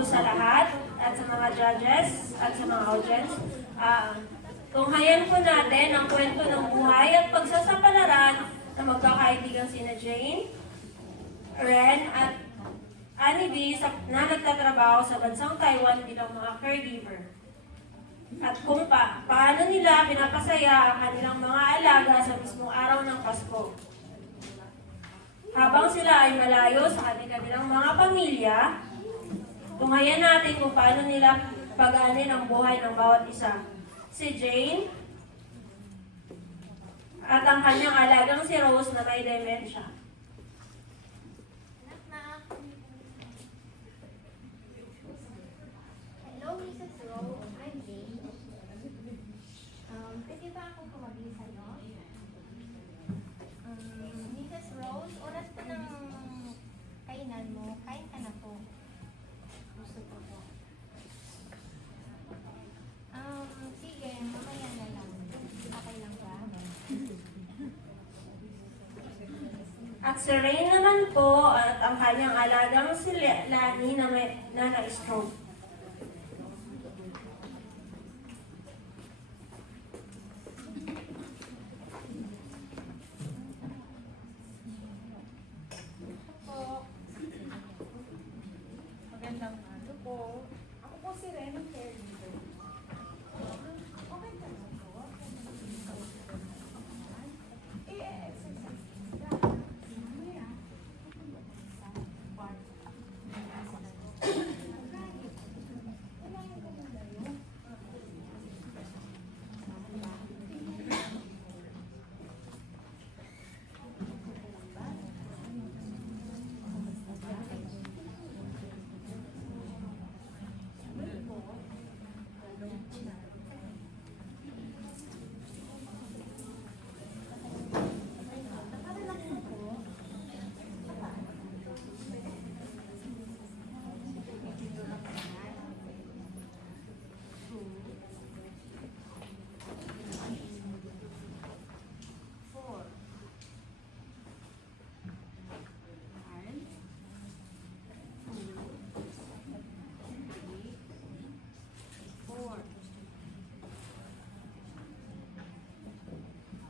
po sa lahat at sa mga judges at sa mga audience. Tunghayan po natin ang kwento ng buhay at pagsasapalaran ng magkakaibigang sina Jane, Ren at Annie B na nagtatrabaho sa bansang Taiwan bilang mga caregiver. At kung paano nila pinapasaya ang kanilang mga alaga sa mismong araw ng Pasko. Habang sila ay malayo sa kanilang mga pamilya, tunghayan natin kung paano nila pag-anin ang buhay ng bawat isa. Si Jane at ang kanyang alagang si Rose na may dementia. Hello, Mrs. Rose. I'm Jane. Pwede ba akong tumawag sa'yo? Mrs. Rose, oras po ng kainan mo. Kain ka na po. Gusto ko po. Sige, mamaya na lang. Okay lang ba? At si Rain naman po at ang kanyang alagang si Lani na na-stroke. Magandang araw po. Ako po si Ren, caregiver. Okay ka na po? Exercise. Mamaya. Sa park. Kailangan ko muna yun.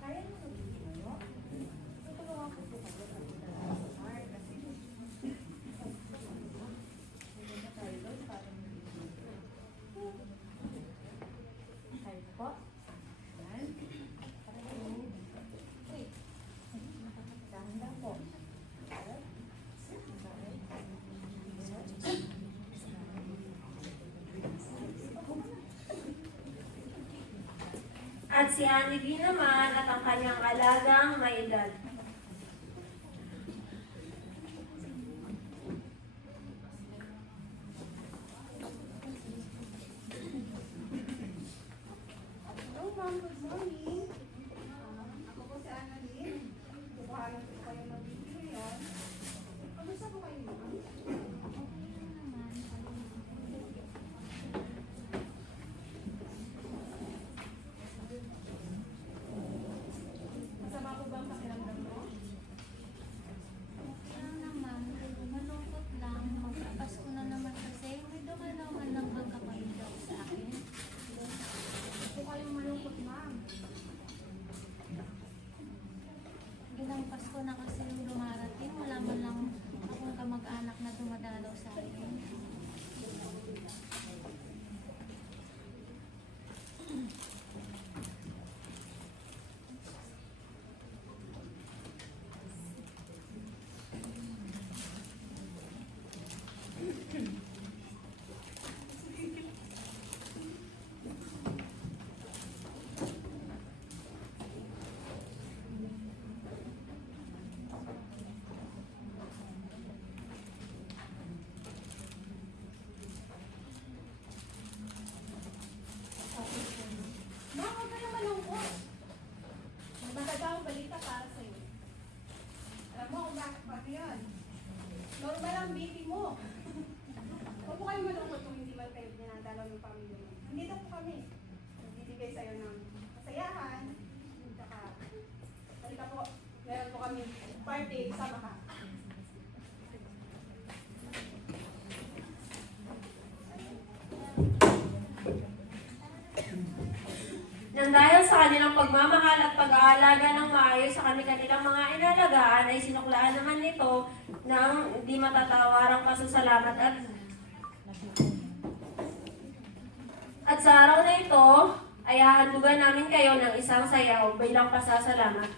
Kaya mo nag-video? Tutulungan ko po kayo sa park kasi maganda tayo doon para mag-video. Kayo po. Yan. 2, 3. Dahan-dahan po. At si Annie B naman at ang kanyang alagang may edad. Hello ma'am, good morning. Ako po si Annalyn. Kukuhanan ko kayo ng video ngayon. Kamusta po kayo ma'am? Masama po ba ang pakiramdam mo? Kaya naman, malungkot lang. Magpapasko na naman kasi may dumalawan ng magkapamilya sa akin. Huwag po kayong malungkot ma'am. Ilang Pasko na kasi yung dumarating. Wala man lang akong kamag-anak na dumadalaw sa akin. Ma'am, huwag ka na malungkot. May maganda akong balita para sa'yo. Alam mo kung bakit pati yan? Normal ang baby mo. Huwag po kayong malungkot kung hindi man kayo dinadalaw ng pamilya mo. Nandito po kami. Nagbibigay sa'yo ng kasayahan. Tsaka, halika po. Meron po kami party. Sama ka. dahil sa kanilang pagmamahal at pag-aalaga ng maayos sa kanilang mga inalagaan ay sinuklaan naman nito ng di matatawarang pasasalamat at sa araw na ito ay hahandugan namin kayo ng isang sayaw bilang pasasalamat.